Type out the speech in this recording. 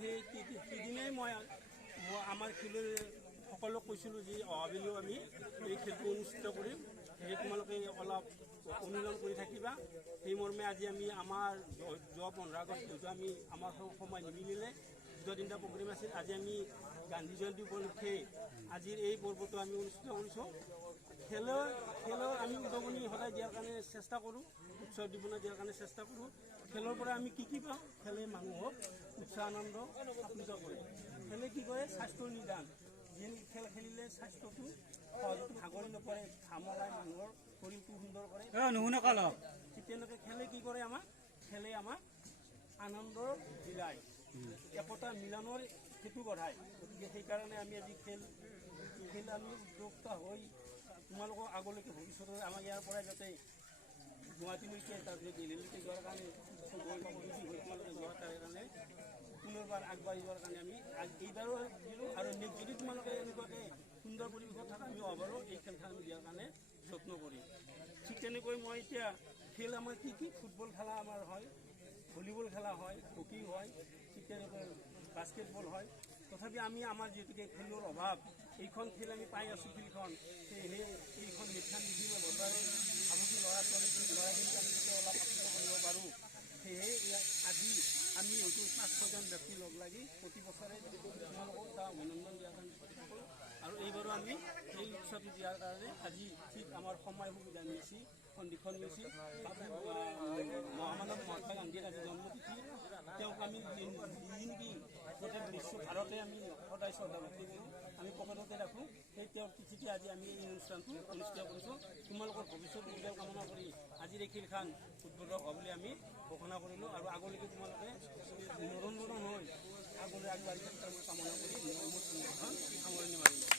সেইদিনাই মই আমাৰ খেলুৱৈ সকলক কৈছিলোঁ যে অহাবেলিও আমি এই খেলটো অনুষ্ঠিত কৰিম, সেয়ে তোমালোকে অলপ অনুশীলন কৰি থাকিবা। সেই মৰ্মে আজি আমি আমাৰ যোৱা 15 আগষ্ট যিহেতু আমি আমাৰ সময় নিমিলিলে 2-3টা প্ৰগ্ৰেম আছিল, আজি আমি গান্ধী জয়ন্তী উপলক্ষে আজিৰ এই পৰ্বটো আমি অনুষ্ঠিত কৰিছোঁ। খেলৰ আমি উদগনি সদায় দিয়াৰ কাৰণে চেষ্টা কৰোঁ, উৎসৱ দিবলৈ দিয়াৰ কাৰণে চেষ্টা কৰোঁ। খেলৰ পৰা আমি কি পাওঁ? খেলে মানুহক উৎসাহ আনন্দ আপ্লুত কৰে। খেলে কি কৰে? স্বাস্থ্যৰ নিদান। যি খেল খেলিলে স্বাস্থ্যটো সহজতে ভাগৰি নপৰে, ঘাম ওলাই মানুহৰ শৰীৰটো সুন্দৰ কৰে। ঠিক তেনেকৈ খেলে কি কৰে? খেলে আমাক আনন্দৰ দিলায়, একতা মিলনৰ সেইটো বঢ়ায়। গতিকে সেইকাৰণে আমি আজি খেল আমি উদ্যোক্তা হৈ তোমালোকক আগলৈকে ভৱিষ্যতে আমাৰ ইয়াৰ পৰাই যাতে গুৱাহাটীলৈকে তাৰপিছত দিল্লীলৈকে যোৱাৰ কাৰণে তোমালোকে যোৱাৰ কাৰণে পুনৰবাৰ আগবাঢ়ি যোৱাৰ কাৰণে আমি এইবাৰো দিলোঁ। আৰু নেক্সট যদি তোমালোকে এনেকুৱাকৈ সুন্দৰ পৰিৱেশত থকা আমি অবাৰো এই খেলখন আমি দিয়াৰ কাৰণে যত্ন কৰিম। ঠিক তেনেকৈ মই এতিয়া খেল আমাৰ কি ফুটবল খেলা আমাৰ হয়, ভলীবল খেলা হয়, হকী হয়, ঠিক তেনেকৈ বাস্কেটবল হয়। তথাপি আমি আমাৰ যিহেতুকে খেলৰ অভাৱ, এইখন খেল আমি পাই আছোঁ ফিল্ডখন, সেয়েহে এইখন নেটখন নিদি মই বজাৰে ভাবুকি ল'ৰাখিনিক আমি যাতে অলপ আপ্লুত কৰিব পাৰোঁ। সেয়েহে আজি আমি হয়তো 5-6জন ব্যক্তি লগ লাগি প্ৰতি বছৰে তোমালোকক এটা অভিনন্দন দিয়াৰ কাৰণে চেষ্টা কৰোঁ। আৰু এইবাৰো আমি এই উৎসৱটো দিয়াৰ কাৰণে আজি ঠিক আমাৰ সময় সুবিধা মিলিছে, সন্ধিখন মিলিছে। মহামানৱ মহাত্মা গান্ধীৰ আজি জন্মতিথি, তেওঁক আমি নেকি গোটেই বিশ্ব ভাৰতে আমি সদায় শ্ৰদ্ধা ভক্তি কৰোঁ, আমি পকেটতে ৰাখোঁ। সেই তেওঁৰ তিথিতে আজি আমি এই অনুষ্ঠানটো অনুষ্ঠিত কৰিছোঁ। তোমালোকৰ ভৱিষ্যত উজ্জ্বল কামনা কৰি আজিৰ এই খেলখন উদ্বোধক হ'ব বুলি আমি ঘোষণা কৰিলোঁ। আৰু আগলৈকে তোমালোকে নৰম হৈ আগলৈ আগবাঢ়ি যোৱাৰ মই কামনা কৰি মোৰ সংগঠন সামৰণি মাৰিলোঁ।